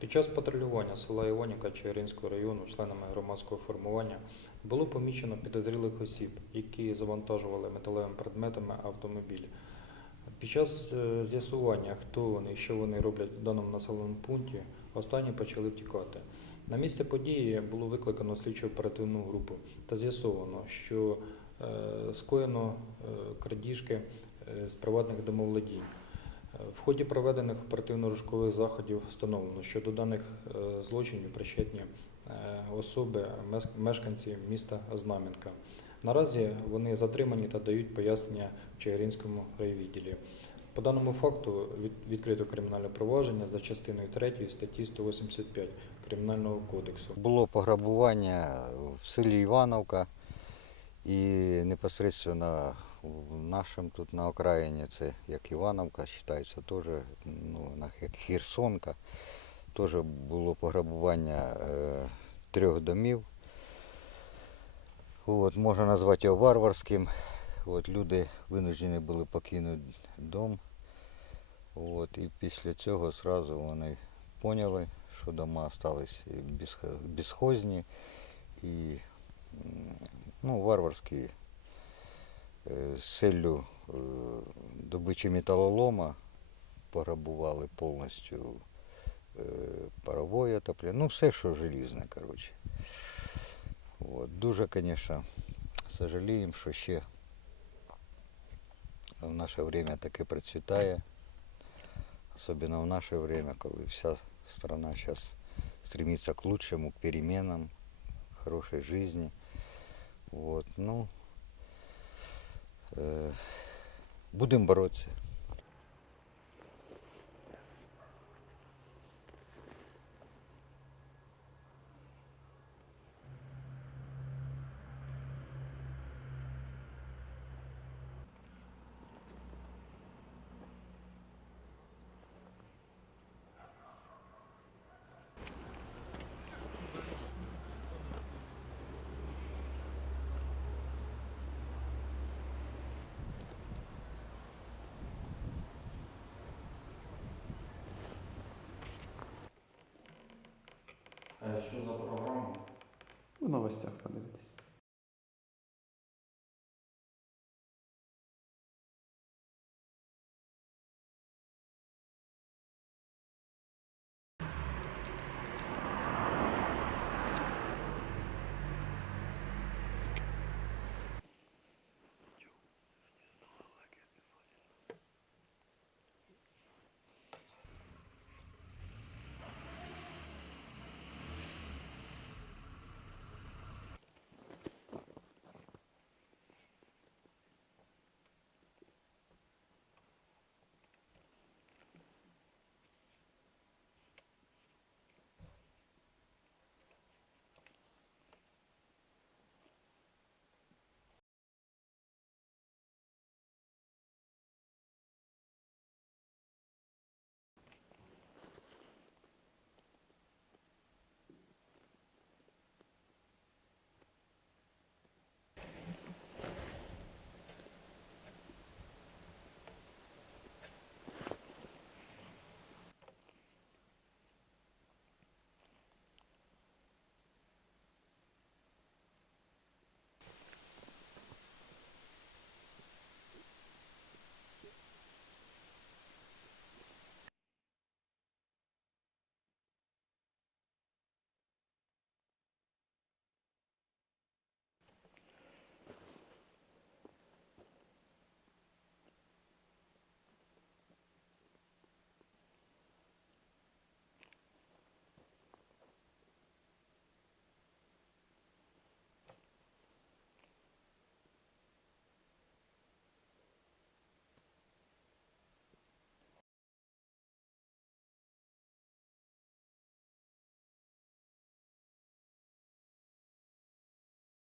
Під час патрулювання села Івонівка Чигиринського району членами громадського формування було помічено підозрілих осіб, які завантажували металевими предметами автомобіль. Під час е, з'ясування, хто вони і що вони роблять в даному населеному пункті, останні почали втікати. На місце події було викликано слідчо оперативну групу та з'ясовано, що е, скоєно е, крадіжки з приватних домовладінь. В ході проведених оперативно-розшукових заходів встановлено, що до даних е, злочинів причетні е, особи, мешканці міста Знам'янка. Наразі вони затримані та дають пояснення в Чигиринському райвідділі. По даному факту відкрито кримінальне провадження за частиною 3 статті 185 Кримінального кодексу. Було пограбування в селі Івановка і непосредственно в нашому тут на окраїні, це як Івановка, вважається теж, ну, як Херсонка. Теж було пограбування е, трьох домів. От, можна назвати його варварським. От, люди винуждені були покинути дом. От, і після цього зразу вони поняли, що дома залишились безхозні і ну, варварські з целлю е, добичі металолома пограбували повністю е, парової отоплення, ну все, що желізне, коротше. От. Дуже, звісно, сожаліємо, що ще в наше время таке процвітає. Особенно в наше время, коли вся страна сейчас стремится к лучшему, к переменам, к хорошей жизни. Вот, ну, будем бороться. Що за програма? В новостях подивитись.